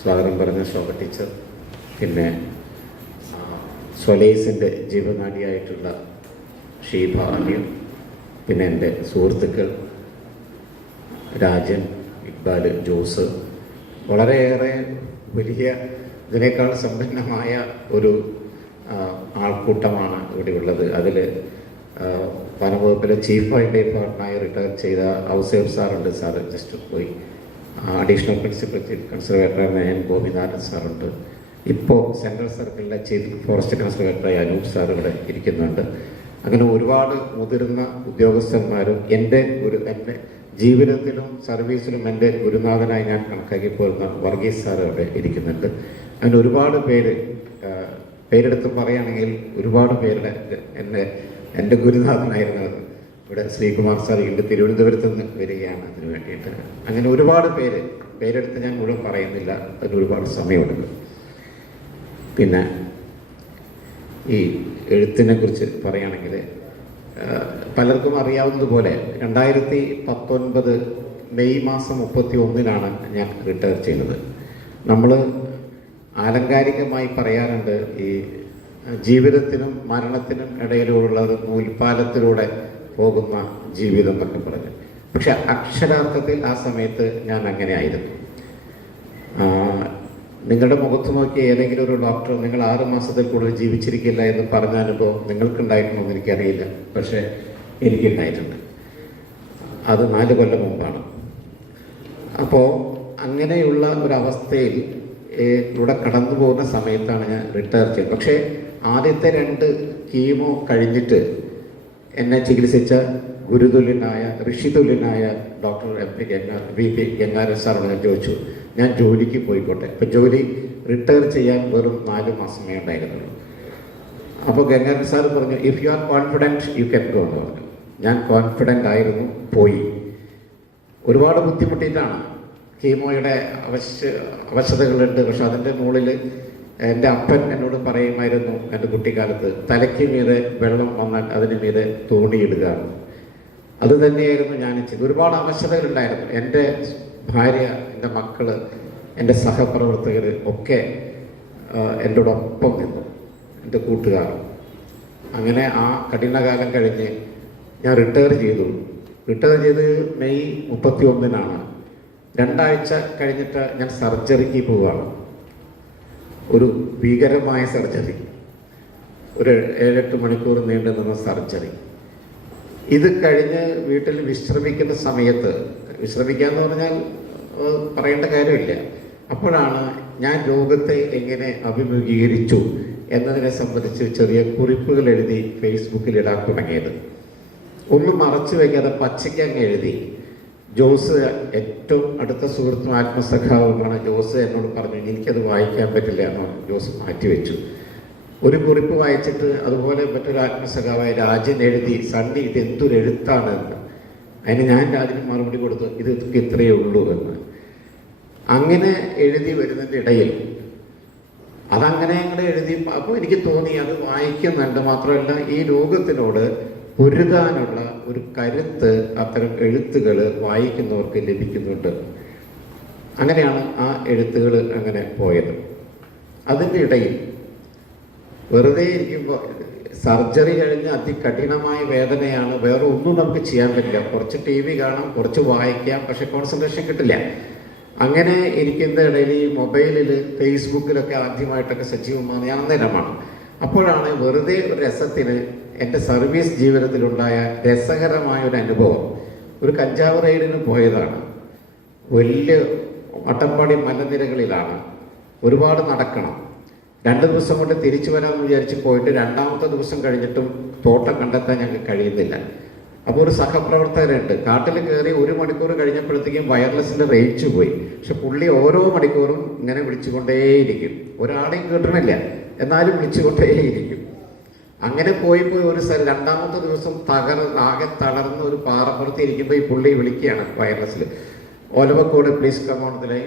സ്വാഗതം പറഞ്ഞ ശോഭ ടീച്ചർ. പിന്നെ സ്വലേസിന്റെ ജീവനാടിയായിട്ടുള്ള ഷീബ പിന്നെ എന്റെ സുഹൃത്തുക്കൾ രാജൻ ഇക്ബാൽ ജോസ്. വളരെയേറെ വലിയ ഇതിനേക്കാൾ സമ്പന്നമായ ഒരു ആൾക്കൂട്ടമാണ് ഇവിടെ ഉള്ളത് അതിൽ വനംവകുപ്പിലെ ചീഫ് വൈൽഡ് ലൈഫ് റിട്ടയർ ചെയ്ത ഔസേബ് സാറുണ്ട് സാറ്. ജസ്റ്റ് പോയി additional principal chief conservator N Gopinathan സാറുണ്ട് ഇപ്പോൾ സെൻട്രൽ സർക്കിളിലെ ചീഫ് ഫോറസ്റ്റ് കൺസർവേറ്ററായ അനൂപ് സാർ ഇവിടെ ഇരിക്കുന്നുണ്ട്. അങ്ങനെ ഒരുപാട് മുതിർന്ന ഉദ്യോഗസ്ഥന്മാരും എന്റെ ഒരു എന്റെ ജീവിതത്തിലും സർവീസിലും എന്റെ ഗുരുനാഥനായി ഞാൻ കണക്കാക്കി പോരുന്ന വർഗീസ് സാർ അവിടെ ഇരിക്കുന്നുണ്ട്. അങ്ങനെ ഒരുപാട് പേര് പേരെടുത്ത് പറയുകയാണെങ്കിൽ ഒരുപാട് പേരുടെ എന്റെ എന്റെ ഗുരുനാഥനായിരുന്ന ഇവിടെ ശ്രീകുമാർ സാർ ഇണ്ട് തിരുവനന്തപുരത്ത് നിന്ന് വരികയാണ് അതിന് വേണ്ടിയിട്ട്. അങ്ങനെ ഒരുപാട് പേര് പേരെടുത്ത് ഞാൻ മുഴുവൻ പറയുന്നില്ല അതിന് ഒരുപാട് സമയമെടുക്കും പിന്നെ ഈ എഴുത്തിനെ കുറിച്ച് പറയുകയാണെങ്കിൽ പലർക്കും അറിയാവുന്നതുപോലെ രണ്ടായിരത്തി പത്തൊൻപത് മെയ് മാസം മുപ്പത്തി ഒന്നിനാണ് ഞാൻ റിട്ടയർ ചെയ്യുന്നത്. നമ്മൾ ആലങ്കാരികമായി പറയാറുണ്ട് ഈ ജീവിതത്തിനും മരണത്തിനും ഇടയിലുള്ള നൂൽപ്പാലത്തിലൂടെ പോകുന്ന ജീവിതം എന്നൊക്കെ പറഞ്ഞ്. പക്ഷെ അക്ഷരാർത്ഥത്തിൽ ആ സമയത്ത് ഞാൻ അങ്ങനെ ആയിരുന്നു. നിങ്ങളുടെ മുഖത്ത് നോക്കി ഏതെങ്കിലും ഒരു ഡോക്ടർ നിങ്ങൾ ആറ് മാസത്തിൽ കൂടുതൽ ജീവിച്ചിരിക്കില്ല എന്ന് പറഞ്ഞ അനുഭവം നിങ്ങൾക്കുണ്ടായിട്ടുണ്ടോ എന്ന് എനിക്കറിയില്ല. പക്ഷേ എനിക്കുണ്ടായിട്ടുണ്ട്. അത് നാല് കൊല്ലം മുമ്പാണ്. അപ്പോൾ അങ്ങനെയുള്ള ഒരവസ്ഥയിൽ ഇവിടെ കടന്നു പോകുന്ന സമയത്താണ് ഞാൻ റിട്ടയർ ചെയ്തത്. പക്ഷേ ആദ്യത്തെ രണ്ട് കീമോ കഴിഞ്ഞിട്ട് എന്നെ ചികിത്സിച്ച ഗുരുതുല്യനായ ഋഷിതുല്യനായ doctor M P Ganga V P Gangadharan സാറോട് ഞാൻ ചോദിച്ചു ഞാൻ ജോലിക്ക് പോയിക്കോട്ടെ? ഇപ്പം ജോലി റിട്ടയർ ചെയ്യാൻ വെറും നാല് മാസമേ ഉണ്ടായിരുന്നുള്ളൂ. അപ്പോൾ ഗംഗാരൻ സാർ പറഞ്ഞു if you are confident you can go എന്ന് പറഞ്ഞു. ഞാൻ കോൺഫിഡന്റ് ആയിരുന്നു പോയി. ഒരുപാട് ബുദ്ധിമുട്ടിയിട്ടാണ് കീമോയുടെ അവശ്യ അവശതകളുണ്ട്. പക്ഷെ അതിന്റെ മുകളിൽ എന്റെ അപ്പൻ എന്നോട് പറയുമായിരുന്നു എന്റെ കുട്ടിക്കാലത്ത് തലയ്ക്ക് മീതെ വെള്ളം വന്നാൽ അതിന് മീതെ തോണിയിടുക അത് തന്നെയായിരുന്നു ഞാൻ ചെയ്തത്. ഒരുപാട് അവശതകളുണ്ടായിരുന്നു എന്റെ ഭാര്യ എന്റെ മക്കൾ എന്റെ സഹപ്രവർത്തകർ ഒക്കെ എന്നോടൊപ്പം നിന്നു. എന്റെ കൂട്ടുകാർ. അങ്ങനെ ആ കഠിനകാലം കഴിഞ്ഞ് ഞാൻ റിട്ടയർ ചെയ്തു. റിട്ടയർ ചെയ്ത് മെയ് മുപ്പത്തി ഒന്നിനാണ് രണ്ടാഴ്ച കഴിഞ്ഞിട്ട് ഞാൻ സർജറിക്ക് പോവുകയാണ് ഒരു ഭീകരമായ സർജറി. ഒരു ഏഴെട്ട് മണിക്കൂർ നീണ്ടു നിന്ന സർജറി. ഇത് കഴിഞ്ഞ് വീട്ടിൽ വിശ്രമിക്കുന്ന സമയത്ത് വിശ്രമിക്കുക എന്ന് പറഞ്ഞാൽ പറയേണ്ട കാര്യമില്ല. അപ്പോഴാണ് ഞാൻ രോഗത്തെ എങ്ങനെ അഭിമുഖീകരിച്ചു എന്നതിനെ സംബന്ധിച്ച് ചെറിയ കുറിപ്പുകൾ എഴുതി ഫേസ്ബുക്കിൽ ഇടാൻ തുടങ്ങിയത്. ഒന്നും മറച്ചു വയ്ക്കാതെ പച്ചയ്ക്ക് അങ്ങ് എഴുതി. ജോസ് ഏറ്റവും അടുത്ത സുഹൃത്തും ആത്മസഖാവുമാണ്. ജോസ് എന്നോട് പറഞ്ഞു എനിക്കത് വായിക്കാൻ പറ്റില്ല എന്ന് പറഞ്ഞു. ജോസ് മാറ്റിവെച്ചു. ഒരു കുറിപ്പ് വായിച്ചിട്ട് അതുപോലെ മറ്റൊരു ആത്മസഖാവായ രാജൻ എഴുതി സണ്ണി ഇത് എന്തൊരു എഴുത്താണ് എന്ന്. അതിന് ഞാൻ രാജന് മറുപടി കൊടുത്തു ഇത് ഇത്രയേ ഉള്ളൂ എന്ന്. അങ്ങനെ എഴുതി വരുന്നതിന്റെ ഇടയിൽ അതങ്ങനെ അങ്ങോട്ട് എഴുതി അപ്പോൾ എനിക്ക് തോന്നി അത് വായിക്കുന്നുണ്ട് മാത്രമല്ല ഈ ലോകത്തിനോട് പൊരുതാനുള്ള ഒരു കരുത്ത് അത്തരം എഴുത്തുകൾ വായിക്കുന്നവർക്ക് ലഭിക്കുന്നുണ്ട്. അങ്ങനെയാണ് ആ എഴുത്തുകൾ അങ്ങനെ പോയത്. അതിന്റെ ഇടയിൽ വെറുതെ ഇരിക്കുമ്പോൾ സർജറി കഴിഞ്ഞ് അതികഠിനമായ വേദനയാണ് വേറെ ഒന്നും നമുക്ക് ചെയ്യാൻ പറ്റില്ല. കുറച്ച് ടി വി കാണാം കുറച്ച് വായിക്കാം പക്ഷെ കോൺസെൻട്രേഷൻ കിട്ടില്ല. അങ്ങനെ ഇരിക്കുന്ന ഇടയിൽ ഈ മൊബൈലിൽ ഫേസ്ബുക്കിലൊക്കെ ആദ്യമായിട്ടൊക്കെ സജീവമാണ് ഞാൻ അന്നേരമാണ്. അപ്പോഴാണ് വെറുതെ ഒരു രസത്തിന് എന്റെ സർവീസ് ജീവിതത്തിലുണ്ടായ രസകരമായ ഒരു അനുഭവം. ഒരു കഞ്ചാവ് റൈഡിന് പോയതാണ്. വലിയ വട്ടപ്പാടി മലനിരകളിലാണ്. ഒരുപാട് നടക്കണം. രണ്ട് ദിവസം കൊണ്ട് തിരിച്ചു വരാമെന്ന് വിചാരിച്ച് പോയിട്ട് രണ്ടാമത്തെ ദിവസം കഴിഞ്ഞിട്ടും തോട്ടം കണ്ടെത്താൻ ഞങ്ങൾക്ക് കഴിയുന്നില്ല. അപ്പോൾ ഒരു സഹപ്രവർത്തകരുണ്ട്. കാട്ടിൽ കയറി ഒരു മണിക്കൂർ കഴിഞ്ഞപ്പോഴത്തേക്കും വയർലെസ്സിന്റെ റേഞ്ച് പോയി. പക്ഷെ പുള്ളി ഓരോ മണിക്കൂറും ഇങ്ങനെ വിളിച്ചുകൊണ്ടേയിരിക്കും. ഒരാളെയും കിട്ടണില്ല. എന്നാലും വിളിച്ചുകൊണ്ടേയിരിക്കും. അങ്ങനെ പോയി പോയി ഒരു രണ്ടാമത്തെ ദിവസം തകർന്ന് ആകെ തളർന്ന് ഒരു പാറപ്പുറത്ത് ഇരിക്കുമ്പോൾ ഈ പുള്ളി വിളിക്കുകയാണ് വയർലെസ്സിൽ ഒലവക്കോട് പ്ലീസ് കമോണത്തിലെ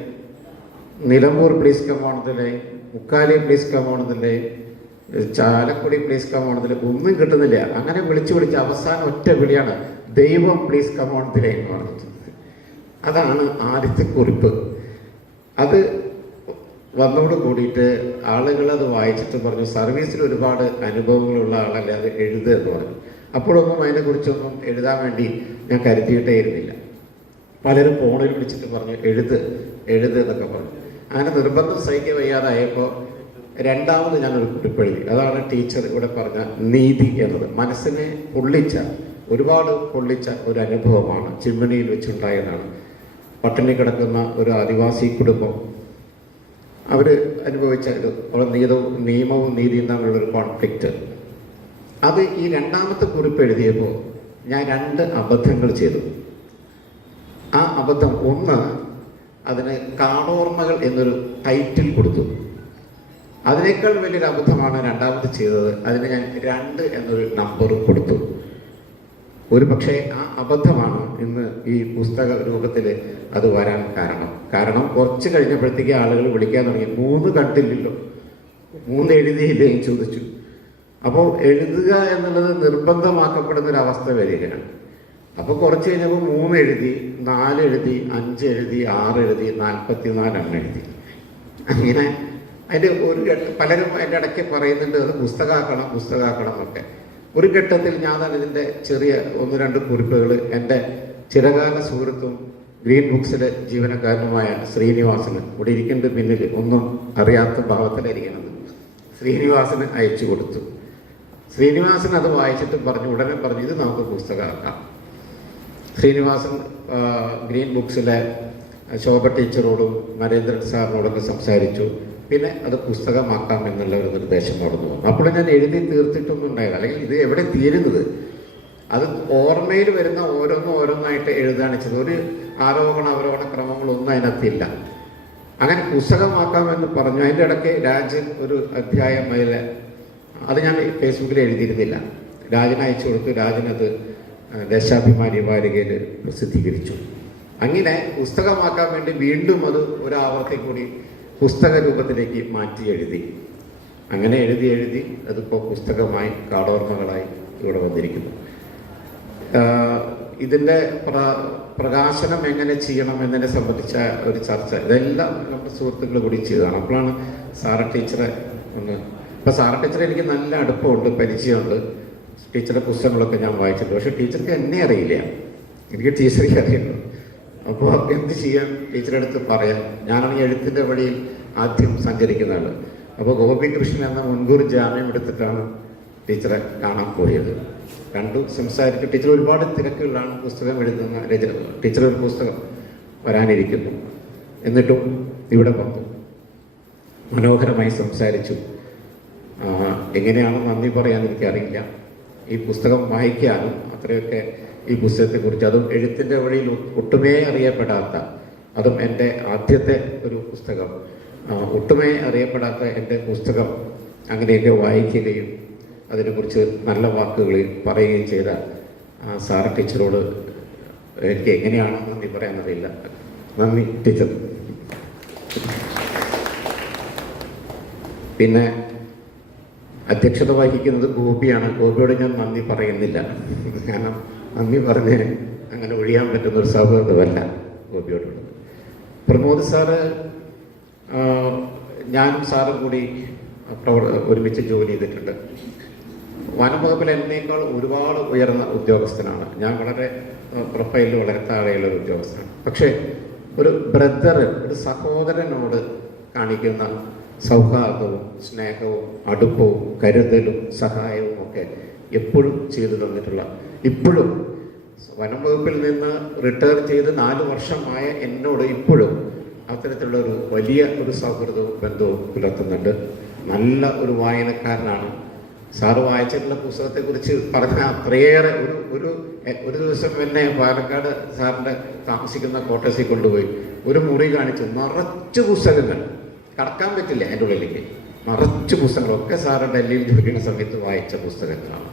നിലമ്പൂർ പ്ലീസ് കമോണത്തിലെ മുക്കാലി പ്ലീസ് കമോണത്തിലെ ചാലക്കുടി പ്ലീസ് കമോണത്തിലെ ഒന്നും കിട്ടുന്നില്ല. അങ്ങനെ വിളിച്ചു വിളിച്ച് അവസാനം ഒറ്റ വിളിയാണ് ദൈവം പ്ലീസ് കമോണത്തിലെ എന്ന് പറഞ്ഞിട്ടുണ്ട്. അതാണ് ആദ്യത്തെ കുറിപ്പ്. അത് വന്നോട് കൂടിയിട്ട് ആളുകൾ അത് വായിച്ചിട്ട് പറഞ്ഞു. സർവീസിൽ ഒരുപാട് അനുഭവങ്ങളുള്ള ആളല്ലേ അത് എഴുതുക എന്ന് പറഞ്ഞു. അപ്പോഴൊന്നും അതിനെക്കുറിച്ചൊന്നും എഴുതാൻ വേണ്ടി ഞാൻ കരുതിയിട്ടേ ഇരുന്നില്ല. പലരും ഫോണിൽ വിളിച്ചിട്ട് പറഞ്ഞു എഴുത് എഴുത് എന്നൊക്കെ പറഞ്ഞു. അങ്ങനെ നിർബന്ധം സഹിക്കാൻ വയ്യാതായപ്പോൾ രണ്ടാമത് ഞാനൊരു കുറിപ്പ് എഴുതി അതാണ് ടീച്ചർ ഇവിടെ പറഞ്ഞ നീതി എന്നത്. മനസ്സിനെ പൊള്ളിച്ച ഒരുപാട് പൊള്ളിച്ച ഒരു അനുഭവമാണ് ചിമ്മിണിയിൽ വെച്ചുണ്ടായതാണ്. പട്ടിണി കിടക്കുന്ന ഒരു ആദിവാസി കുടുംബം അവർ അനുഭവിച്ച അവിടെ നീതവും നിയമവും നീതിയും തമ്മിലുള്ളൊരു കോൺഫ്ലിക്റ്റ് അത് ഈ രണ്ടാമത്തെ കുറിപ്പ് എഴുതിയപ്പോൾ ഞാൻ രണ്ട് അബദ്ധങ്ങൾ ചെയ്തു. ആ അബദ്ധം ഒന്ന് അതിന് കാണോർമ്മകൾ എന്നൊരു ടൈറ്റിൽ കൊടുത്തു. അതിനേക്കാൾ വലിയൊരു അബദ്ധമാണ് രണ്ടാമത് ചെയ്തത്. അതിന് ഞാൻ രണ്ട് എന്നൊരു നമ്പർ കൊടുത്തു. ഒരു പക്ഷേ ആ അബദ്ധമാണ് ഇന്ന് ഈ പുസ്തക രൂപത്തിൽ അത് വരാൻ കാരണം. കാരണം കുറച്ച് കഴിഞ്ഞപ്പോഴത്തേക്ക് ആളുകൾ വിളിക്കാൻ തുടങ്ങി. മൂന്ന് കണ്ടില്ലല്ലോ. മൂന്ന് എഴുതിയില്ലേ ചോദിച്ചു. അപ്പോൾ എഴുതുക എന്നുള്ളത് നിർബന്ധമാക്കപ്പെടുന്ന ഒരു അവസ്ഥ വരികയാണ്. അപ്പോൾ കുറച്ച് കഴിഞ്ഞപ്പോൾ മൂന്ന് എഴുതി നാല് എഴുതി അഞ്ച് എഴുതി ആറ് എഴുതി നാൽപ്പത്തി നാലെണ്ണം എഴുതി. അങ്ങനെ അതിന്റെ ഒരു പലരും അതിന്റെ ഇടയ്ക്ക് പറയുന്നുണ്ട് അത് പുസ്തകമാക്കണം പുസ്തകമാക്കണം എന്നൊക്കെ. ഒരു ഘട്ടത്തിൽ ഞാൻ ഇതിന്റെ ചെറിയ ഒന്ന് രണ്ട് കുറിപ്പുകൾ എന്റെ ചിരകാല സുഹൃത്തും ഗ്രീൻ ബുക്സിലെ ജീവനക്കാരനുമായ ശ്രീനിവാസന് ഇവിടെ ഇരിക്കേണ്ട പിന്നിൽ ഒന്നും അറിയാത്ത ഭാവത്തിലായിരിക്കണത് ശ്രീനിവാസന് അയച്ചു കൊടുത്തു. ശ്രീനിവാസൻ അത് വായിച്ചിട്ട് പറഞ്ഞു ഉടനെ പറഞ്ഞു ഇത് നമുക്ക് പുസ്തകമാക്കാം. ശ്രീനിവാസൻ ഗ്രീൻ ബുക്സിലെ ശോഭ ടീച്ചറോടും നരേന്ദ്രൻ സാറിനോടൊക്കെ സംസാരിച്ചു. പിന്നെ അത് പുസ്തകമാക്കാം എന്നുള്ള ഒരു നിർദ്ദേശം അവിടുന്ന് വന്നു. അപ്പോൾ ഞാൻ എഴുതി തീർത്തിട്ടൊന്നും ഉണ്ടായത് അല്ലെങ്കിൽ ഇത് എവിടെ തീരുന്നത്? അത് ഓർമ്മയിൽ വരുന്ന ഓരോന്നും ഓരോന്നായിട്ട് എഴുതാണിച്ചത് ഒരു ആരോഹണ അവരോഹണ ക്രമങ്ങളൊന്നും അതിനകത്തില്ല. അങ്ങനെ പുസ്തകമാക്കാമെന്ന് പറഞ്ഞു. അതിന്റെ ഇടയ്ക്ക് രാജൻ ഒരു അധ്യായം അതിൽ അത് ഞാൻ ഫേസ്ബുക്കിൽ എഴുതിയിരുന്നില്ല. രാജൻ അയച്ചു കൊടുത്തു. രാജനത് ദേശാഭിമാനി വാരികയിൽ പ്രസിദ്ധീകരിച്ചു. അങ്ങനെ പുസ്തകമാക്കാൻ വേണ്ടി വീണ്ടും അത് ഒരാവർത്തി കൂടി പുസ്തക രൂപത്തിലേക്ക് മാറ്റി എഴുതി. അങ്ങനെ എഴുതി എഴുതി അതിപ്പോൾ പുസ്തകമായി കാടോർമ്മകളായി ഇവിടെ വന്നിരിക്കുന്നു. ഇതിന്റെ പ്ര പ്രകാശനം എങ്ങനെ ചെയ്യണം എന്നതിനെ സംബന്ധിച്ച ഒരു ചർച്ച. ഇതെല്ലാം നമ്മുടെ സുഹൃത്തുക്കൾ കൂടി ചെയ്തതാണ് അപ്പോഴാണ് സാറ ടീച്ചറെ ഒന്ന് ഇപ്പം സാറ ടീച്ചറെ എനിക്ക് നല്ല അടുപ്പമുണ്ട് പരിചയമുണ്ട്. ടീച്ചറുടെ പുസ്തകങ്ങളൊക്കെ ഞാൻ വായിച്ചിട്ടുണ്ട്. പക്ഷേ ടീച്ചർക്ക് എന്നെ അറിയില്ല. എനിക്ക് ടീച്ചറെ അറിയുള്ളൂ അപ്പോൾ എന്ത് ചെയ്യാൻ ടീച്ചറെ അടുത്ത് പറയാം? ഞാനാണ് ഈ എഴുത്തിന്റെ വഴിയിൽ ആദ്യം സഞ്ചരിക്കുന്നതാണ് അപ്പോൾ ഗോപികൃഷ്ണൻ എന്ന മുൻകൂർ ജാമ്യം എടുത്തിട്ടാണ് ടീച്ചറെ കാണാൻ പോയത്. കണ്ടു സംസാരിച്ചു. ടീച്ചർ ഒരുപാട് തിരക്കുകളാണ് പുസ്തകം എഴുതുന്ന രചന. ടീച്ചർ ഒരു പുസ്തകം വരാനിരിക്കുന്നു. എന്നിട്ടും ഇവിടെ വന്നു. മനോഹരമായി സംസാരിച്ചു. എങ്ങനെയാണ് നന്ദി പറയാൻ എനിക്കറിയില്ല. ഈ പുസ്തകം വായിക്കാനും അത്രയൊക്കെ ഈ പുസ്തകത്തെക്കുറിച്ച്. അതും എഴുത്തിന്റെ വഴിയിൽ ഒട്ടുമേ അറിയപ്പെടാത്ത അതും എന്റെ ആദ്യത്തെ ഒരു പുസ്തകം. ഒട്ടുമേ അറിയപ്പെടാത്ത എന്റെ പുസ്തകം അങ്ങനെയൊക്കെ വായിക്കുകയും അതിനെക്കുറിച്ച് നല്ല വാക്കുകൾ പറയുകയും ചെയ്ത സാർ ടീച്ചറോട് എനിക്ക് എങ്ങനെയാണ് നന്ദി പറയാനറിയില്ല. നന്ദി ടീച്ചർ. പിന്നെ അധ്യക്ഷത വഹിക്കുന്നത് ഗോപിയാണ്. ഗോപിയോട് ഞാൻ നന്ദി പറയുന്നില്ല. കാരണം നന്ദി പറഞ്ഞ് അങ്ങനെ ഒഴിയാൻ പറ്റുന്ന ഒരു സൗഹൃദമല്ല ഗോപിയോടുള്ളത്. പ്രമോദ് സാറ് ഞാനും സാറും കൂടി പ്രവർ ഒരുമിച്ച് ജോലി ചെയ്തിട്ടുണ്ട്. വനം വകുപ്പിൽ എന്നേക്കാൾ ഒരുപാട് ഉയർന്ന ഉദ്യോഗസ്ഥനാണ്. ഞാൻ വളരെ പ്രൊഫൈലിൽ വളരെ താഴെയുള്ള ഒരു ഉദ്യോഗസ്ഥനാണ്. പക്ഷേ ഒരു ബ്രദർ ഒരു സഹോദരനോട് കാണിക്കുന്ന സൗഹാർദ്ദവും സ്നേഹവും അടുപ്പവും കരുതലും സഹായവും ഒക്കെ എപ്പോഴും ചെയ്തു തന്നിട്ടുള്ള ഇപ്പോഴും വനം വകുപ്പിൽ നിന്ന് റിട്ടയർ ചെയ്ത് നാല് വർഷമായ എന്നോട് ഇപ്പോഴും അത്തരത്തിലുള്ള ഒരു വലിയ ഒരു സൗഹൃദവും ബന്ധവും പുലർത്തുന്നുണ്ട്. നല്ല ഒരു വായനക്കാരനാണ്. സാറ് വായിച്ചിട്ടുള്ള പുസ്തകത്തെക്കുറിച്ച് പറഞ്ഞ അത്രയേറെ ഒരു ഒരു ഒരു ദിവസം എന്നെ പാലക്കാട് സാറിന്റെ താമസിക്കുന്ന കോട്ടേഴ്സിൽ കൊണ്ടുപോയി. ഒരു മുറി കാണിച്ചു നിറച്ച് പുസ്തകങ്ങൾ. കടക്കാൻ പറ്റില്ല എന്റെ ഉള്ളിലേക്ക്. നിറച്ച് പുസ്തകങ്ങളൊക്കെ സാറ് ഡൽഹിയിൽ ജോലിക്കുന്ന സമയത്ത് വായിച്ച പുസ്തകങ്ങളാണ്.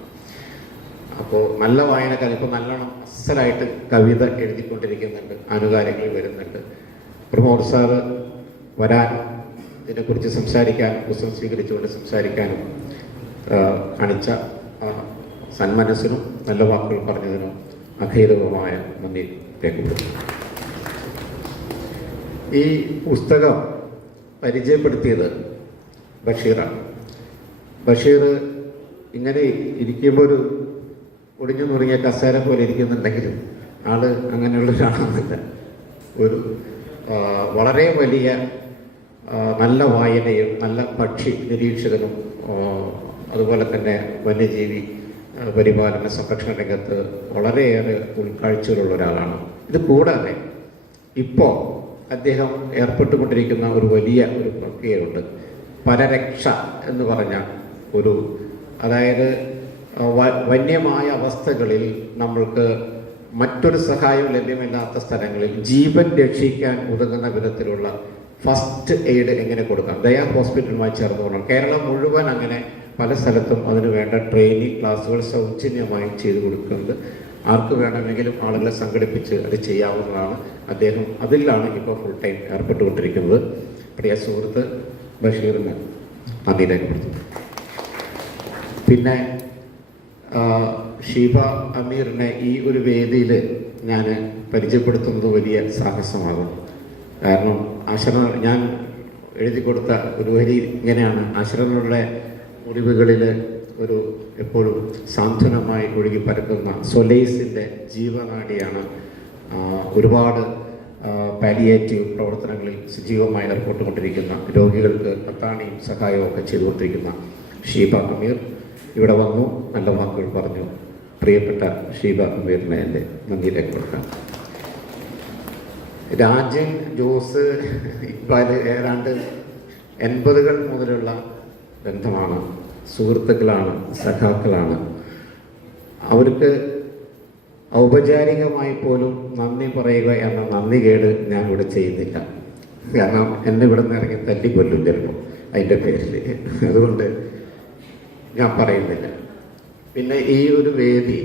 അപ്പോൾ നല്ല വായനക്കാർ ഇപ്പോൾ നല്ലോണം അസലായിട്ട് കവിത എഴുതിക്കൊണ്ടിരിക്കുന്നുണ്ട് ആനുകാലികൾ വരുന്നുണ്ട്. പ്രമോദ് സാറ് വരാൻ ഇതിനെക്കുറിച്ച് സംസാരിക്കാൻ പുസ്തകം സ്വീകരിച്ചുകൊണ്ട് സംസാരിക്കാനും കാണിച്ച സന്മനസ്സിനും നല്ല വാക്കുകൾ പറഞ്ഞതിനും അഖൈതവുമായ നന്ദി രേഖപ്പെടുത്തുന്നു. ഈ പുസ്തകം പരിചയപ്പെടുത്തിയത് ബഷീറാണ്. ബഷീർ ഇങ്ങനെ ഇരിക്കുമ്പോൾ ഒരു ഒടിഞ്ഞു നുറങ്ങിയ കസേര പോലെ ഇരിക്കുന്നുണ്ടെങ്കിലും ആൾ അങ്ങനെയുള്ള ഒരാളാണെന്നില്ല ഒരു വളരെ വലിയ നല്ല വായനയും നല്ല പക്ഷി നിരീക്ഷകനും അതുപോലെ തന്നെ വന്യജീവി പരിപാലന സംരക്ഷണ രംഗത്ത് വളരെയേറെ ഉൾക്കാഴ്ചകളുള്ള ഒരാളാണ്. ഇത് കൂടാതെ ഇപ്പോൾ അദ്ദേഹം ഏർപ്പെട്ടുകൊണ്ടിരിക്കുന്ന ഒരു വലിയ ഒരു പ്രക്രിയയുണ്ട്. പരരക്ഷ എന്ന് പറഞ്ഞ ഒരു അതായത് വന്യമായ അവസ്ഥകളിൽ നമ്മൾക്ക് മറ്റൊരു സഹായം ലഭ്യമില്ലാത്ത സ്ഥലങ്ങളിൽ ജീവൻ രക്ഷിക്കാൻ ഉതകുന്ന വിധത്തിലുള്ള ഫസ്റ്റ് എയ്ഡ് എങ്ങനെ കൊടുക്കാം? ദയാ ഹോസ്പിറ്റലുമായി ചേർന്നുകൊണ്ടാണ് കേരളം മുഴുവൻ അങ്ങനെ പല സ്ഥലത്തും അതിന് വേണ്ട ട്രെയിനിങ് ക്ലാസ്സുകൾ സൗജന്യമായി ചെയ്തു കൊടുക്കുന്നത് ആർക്ക് വേണമെങ്കിലും ആളുകളെ സംഘടിപ്പിച്ച് അത് ചെയ്യാവുന്നതാണ് അദ്ദേഹം അതിലാണ് ഇപ്പോൾ ഫുൾ ടൈം ഏർപ്പെട്ടുകൊണ്ടിരിക്കുന്നത്. പ്രിയ സുഹൃത്ത് ബഷീറിന് നന്ദി രേഖപ്പെടുത്തുന്നു. പിന്നെ ഷീബ അമീറിനെ ഈ ഒരു വേദിയിൽ ഞാൻ പരിചയപ്പെടുത്തുന്നത് വലിയ സാഹസമാകും കാരണം അശര ഞാൻ എഴുതി കൊടുത്ത ഒരു വരി ഇങ്ങനെയാണ്. അശരണരുടെ മുറിവുകളിൽ ഒരു എപ്പോഴും സാന്ത്വനമായി ഒഴുകി പരക്കുന്ന സൊലൈസിന്റെ ജീവനാടിയാണ് ഒരുപാട് പാലിയേറ്റീവ് പ്രവർത്തനങ്ങളിൽ സജീവമായി ഏർപ്പെട്ടുകൊണ്ടിരിക്കുന്ന രോഗികൾക്ക് അത്താണിയും സഹായവും ഒക്കെ ചെയ്തുകൊണ്ടിരിക്കുന്ന ഷീബ അമീർ. ഇവിടെ വന്നു നല്ല വാക്കുകൾ പറഞ്ഞു. പ്രിയപ്പെട്ട ഷീബ അമീറിനെ എന്റെ നന്ദി രേഖപ്പെടുത്താം രാജൻ ജോസ് ഇക്ബാൽ ഏതാണ്ട് എൺപതുകൾ മുതലുള്ള ബന്ധമാണ്. സുഹൃത്തുക്കളാണ് സഖാക്കളാണ്. അവർക്ക് ഔപചാരികമായി പോലും നന്ദി പറയുക എന്ന നന്ദി കേട് ഞാൻ ഇവിടെ ചെയ്യുന്നില്ല. കാരണം എന്നെ ഇവിടെ നിന്ന് ഇറങ്ങി തല്ലിക്കൊല്ലും ചിലപ്പോൾ അതിന്റെ പേരിൽ അതുകൊണ്ട് ഞാൻ പറയുന്നില്ല. പിന്നെ ഈ ഒരു വേദി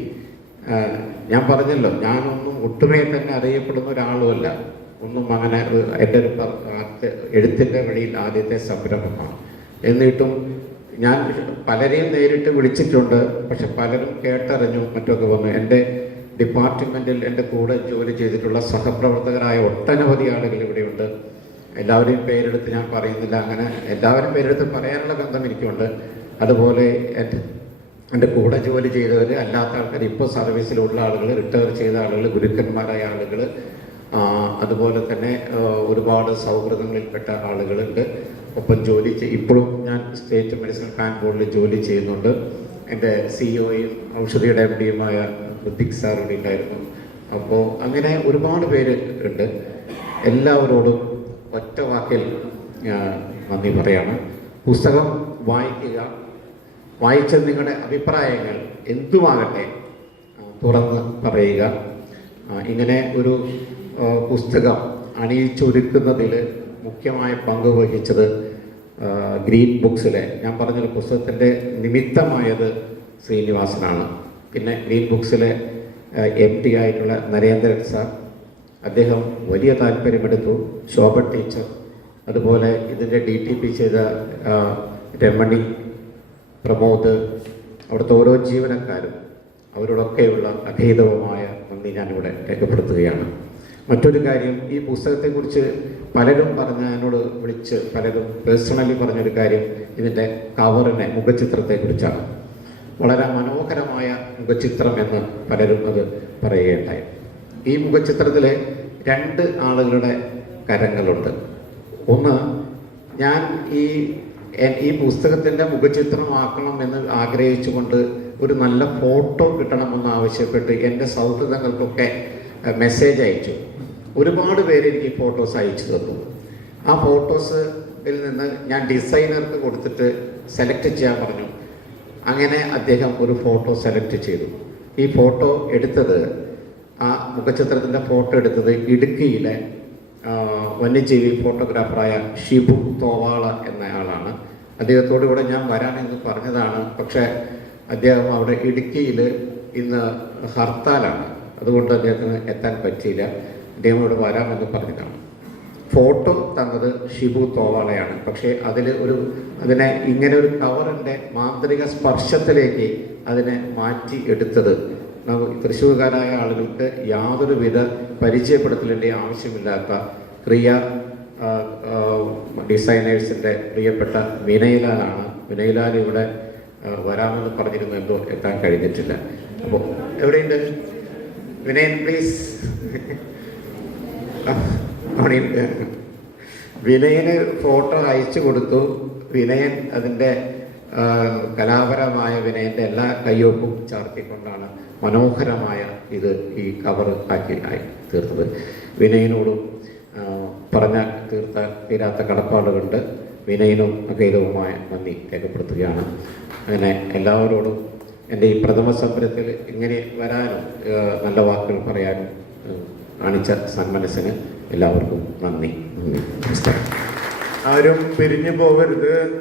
ഞാൻ പറഞ്ഞല്ലോ ഞാനൊന്നും ഒട്ടുമേ തന്നെ അറിയപ്പെടുന്ന ഒരാളുമല്ല. ഒന്നും അങ്ങനെ എന്റെ ഒരു എഴുത്തിന്റെ വഴിയിൽ ആദ്യത്തെ സംരംഭമാണ്. എന്നിട്ടും ഞാൻ പലരെയും നേരിട്ട് വിളിച്ചിട്ടുണ്ട് പക്ഷെ പലരും കേട്ടറിഞ്ഞു മറ്റൊക്കെ വന്നു. എന്റെ ഡിപ്പാർട്ട്മെന്റിൽ എന്റെ കൂടെ ജോലി ചെയ്തിട്ടുള്ള സഹപ്രവർത്തകരായ ഒട്ടനവധി ആളുകൾ ഇവിടെയുണ്ട്. എല്ലാവരെയും പേരെടുത്ത് ഞാൻ പറയുന്നില്ല അങ്ങനെ എല്ലാവരും പേരെടുത്ത് പറയാനുള്ള ബന്ധം എനിക്കുണ്ട്. അതുപോലെ എന്റെ എന്റെ കൂടെ ജോലി ചെയ്തവർ അല്ലാത്ത ആൾക്കാർ ഇപ്പോൾ സർവീസിലുള്ള ആളുകൾ റിട്ടയർ ചെയ്ത ആളുകൾ ഗുരുക്കന്മാരായ ആളുകൾ അതുപോലെ തന്നെ ഒരുപാട് സൗഹൃദങ്ങളിൽപ്പെട്ട ആളുകളുണ്ട്. ഒപ്പം ജോലി ഇപ്പോഴും ഞാൻ സ്റ്റേറ്റ് മെഡിസിൻ കാൻ ബോർഡിൽ ജോലി ചെയ്യുന്നുണ്ട്. എന്റെ സിഇഒയും ഔഷധിയുടെ എം ഡിയുമായ ഋത്തിക് സാർ ഉണ്ടായിരുന്നു. അപ്പോൾ അങ്ങനെ ഒരുപാട് പേര് ഉണ്ട്. എല്ലാവരോടും ഒറ്റ വാക്കിൽ നന്ദി പറയാണ്. പുസ്തകം വായിക്കുക വായിച്ച നിങ്ങളുടെ അഭിപ്രായങ്ങൾ എന്തുമാകട്ടെ തുറന്ന് പറയുക. ഇങ്ങനെ ഒരു പുസ്തകം അണിയിച്ചൊരുക്കുന്നതിൽ മുഖ്യമായ പങ്ക് വഹിച്ചത് ഗ്രീൻ ബുക്സിലെ ഞാൻ പറഞ്ഞൊരു പുസ്തകത്തിന്റെ നിമിത്തമായത് ശ്രീനിവാസനാണ്. പിന്നെ ഗ്രീൻ ബുക്സിലെ എം ടി ആയിട്ടുള്ള നരേന്ദ്രൻ സാർ അദ്ദേഹം വലിയ താല്പര്യമെടുത്തു ശോഭ ടീച്ചർ അതുപോലെ ഇതിന്റെ ഡി ടി പി ചെയ്ത രമണി പ്രമോദ് അവിടുത്തെ ഓരോ ജീവനക്കാരും അവരോടൊക്കെയുള്ള അഭേദവമായ നന്ദി ഞാനിവിടെ രേഖപ്പെടുത്തുകയാണ്. മറ്റൊരു കാര്യം ഈ പുസ്തകത്തെക്കുറിച്ച് പലരും പറഞ്ഞ എന്നോട് വിളിച്ച് പലരും പേഴ്സണലി പറഞ്ഞൊരു കാര്യം ഇതിന്റെ കവറിനെ മുഖചിത്രത്തെക്കുറിച്ചാണ്. വളരെ മനോഹരമായ മുഖചിത്രം എന്ന് പലരും അത് പറയുകയുണ്ടായി. ഈ മുഖചിത്രത്തിലെ രണ്ട് ആളുകളുടെ കരങ്ങളുണ്ട്. ഒന്ന് ഞാൻ ഈ ഈ പുസ്തകത്തിന്റെ മുഖചിത്രമാക്കണം എന്ന് ആഗ്രഹിച്ചുകൊണ്ട് ഒരു നല്ല ഫോട്ടോ കിട്ടണമെന്ന് ആവശ്യപ്പെട്ട് എന്റെ സൗഹൃദങ്ങൾക്കൊക്കെ മെസ്സേജ് അയച്ചു. ഒരുപാട് പേര് എനിക്ക് ഫോട്ടോസ് അയച്ചു തന്നു. ആ ഫോട്ടോസിൽ നിന്ന് ഞാൻ ഡിസൈനർക്ക് കൊടുത്തിട്ട് സെലക്ട് ചെയ്യാൻ പറഞ്ഞു. അങ്ങനെ അദ്ദേഹം ഒരു ഫോട്ടോ സെലക്ട് ചെയ്തു. ഈ ഫോട്ടോ എടുത്തത് ആ മുഖചിത്രത്തിന്റെ ഫോട്ടോ എടുത്തത് ഇടുക്കിയിലെ വന്യജീവി ഫോട്ടോഗ്രാഫറായ ഷിബു തോവാള എന്നയാളാണ്. അദ്ദേഹത്തോട് കൂടെ ഞാൻ വരാനെന്ന് പറഞ്ഞതാണ്. പക്ഷേ അദ്ദേഹം അവിടെ ഇടുക്കിയിൽ ഇന്ന് ഹർത്താലാണ്. അതുകൊണ്ട് അദ്ദേഹത്തിന് എത്താൻ പറ്റിയില്ല. അദ്ദേഹം ഇവിടെ വരാമെന്ന് പറഞ്ഞതാണ് ഫോട്ടോ തന്നത് ഷിബു തോവാളയാണ്. പക്ഷേ അതിൽ ഒരു അതിനെ ഇങ്ങനെ ഒരു കവറിന്റെ മാന്ത്രിക സ്പർശത്തിലേക്ക് അതിനെ മാറ്റി എടുത്തത്. തൃശ്ശൂർക്കാരായ ആളുകൾക്ക് യാതൊരുവിധ പരിചയപ്പെടുത്തലിന്റെ ആവശ്യമില്ലാത്ത ക്രിയ ഡിസൈനേഴ്സിന്റെ പ്രിയപ്പെട്ട വിനയലാലാണ്. വിനയലാൽ ഇവിടെ വരാമെന്ന് പറഞ്ഞിരുന്നു എന്തോ എത്താൻ കഴിഞ്ഞിട്ടില്ല. അപ്പോൾ എവിടെയുണ്ട്? വിനയൻ പ്ലീസ് വിനയന് ഫോട്ടോ അയച്ചു കൊടുത്തു. വിനയൻ അതിന്റെ കലാപരമായ വിനയന്റെ എല്ലാ കയ്യൊപ്പും ചാർത്തിക്കൊണ്ടാണ് മനോഹരമായ ഇത് ഈ കവർ ആക്കി തീർത്തത്. വിനയനോടും ആ, പറഞ്ഞ തീർത്ത തീരാത്ത കടപ്പാടുകൊണ്ട് വിനയനും അഖേദവുമായ നന്ദി രേഖപ്പെടുത്തുകയാണ്. അങ്ങനെ എല്ലാവരോടും എന്റെ ഈ പ്രഥമ സമരത്തിൽ ഇങ്ങനെ വരാനും നല്ല വാക്കുകൾ പറയാനും കാണിച്ച സന്മനസ്സിന് എല്ലാവർക്കും നന്ദി. നന്ദി. ആരും പിരിഞ്ഞു പോകരുത്.